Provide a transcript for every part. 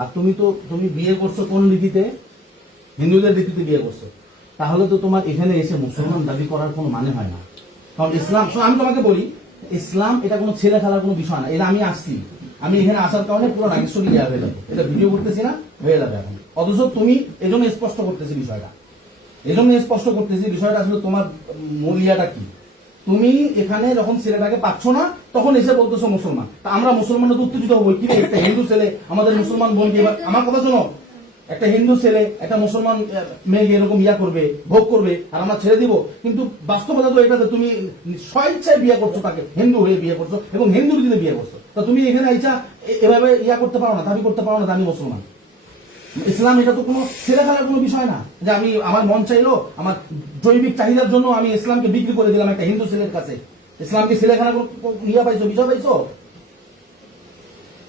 আর তুমি বিয়ে করছো কোন রীতিতে? হিন্দুদের রীতিতে বিয়ে করছো। তাহলে তো তোমার এখানে এসে মুসলমান দাবি করার কোনো মানে হয় না। কারণ ইসলাম, আমি তোমাকে বলি, ইসলাম এটা কোনো ছেলে খেলার কোনো বিষয় না। এটা আমি আসছি, আমি এখানে আসার কারণে পুরো নাগেশ্বরী ইয়া হয়ে যাবে, এটা ভিডিও করতেছি না, হয়ে যাবে এখন। অথচ তুমি এজন্য স্পষ্ট করতেছি বিষয়টা, বিষয়টা আসলে তোমার মূলিয়াটা কি। তুমি এখানে যখন ছেলেটাকে পাচ্ছ না তখন এসে বলতেছো মুসলমান। তা আমরা মুসলমানরা তো উত্তেজিত হবো, কি একটা হিন্দু ছেলে আমাদের মুসলমান বোনকে, এবার আমার কথা শোনো, একটা হিন্দু ছেলে একটা মুসলমান মেয়েকে এরকম ইয়া করবে, ভোগ করবে, আর আমরা ছেড়ে দিব। কিন্তু বাস্তবতা তো এটাতে তুমি স্বেচ্ছায় বিয়ে করছো, তাকে হিন্দু হয়ে বিয়ে করছো এবং হিন্দু রীতিতে বিয়ে করছো। তা তুমি এখানে আইসা এভাবে ইয়া করতে পারো না, দাবি করতে পারো না আমি মুসলমান। ইসলাম এটা তো কোনো ছেলে খেলার কোনো বিষয় না যে আমি আমার মন চাইলো, আমার জৈবিক চাহিদার জন্য আমি ইসলামকে বিক্রি করে দিলাম একটা হিন্দু ছেলের কাছে। ইসলামকে ছেলে খেলার ইয়া পাইছো, বিষয় পাইছো।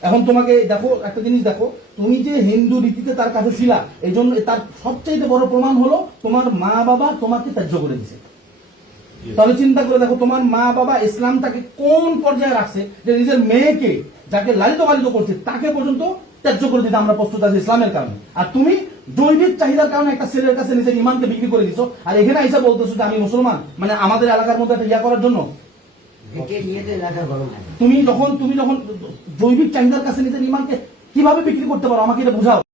এখন তোমাকে দেখো, একটা জিনিস দেখো, তুমি যে হিন্দু রীতিতে তার কাছে ছিলা, এই জন্য তার সবচেয়ে বড় প্রমাণ হলো তোমার মা বাবা তোমাকে ত্যায্য করে দিছে। তাহলে চিন্তা করে দেখো, তোমার মা বাবা ইসলামটাকে কোন পর্যায়ে রাখছে যে নিজের মেয়েকে, যাকে লালিত পালিত করছে, তাকে পর্যন্ত ত্যায্য করে দিতে আমরা প্রস্তুত আছি ইসলামের কারণে। আর তুমি জৈবিক চাহিদার কারণে একটা ছেলের কাছে নিজের ইমানকে বিক্রি করে দিছো, আর এখানে আইসা বলতেছো যে আমি মুসলমান, মানে আমাদের এলাকার মধ্যে একটা ইয়া করার জন্য। তুমি যখন জৈবিক চাহিদার কাছে নিজের ইমানকে কিভাবে বিক্রি করতে পারো, আমাকে এটা বোঝাও।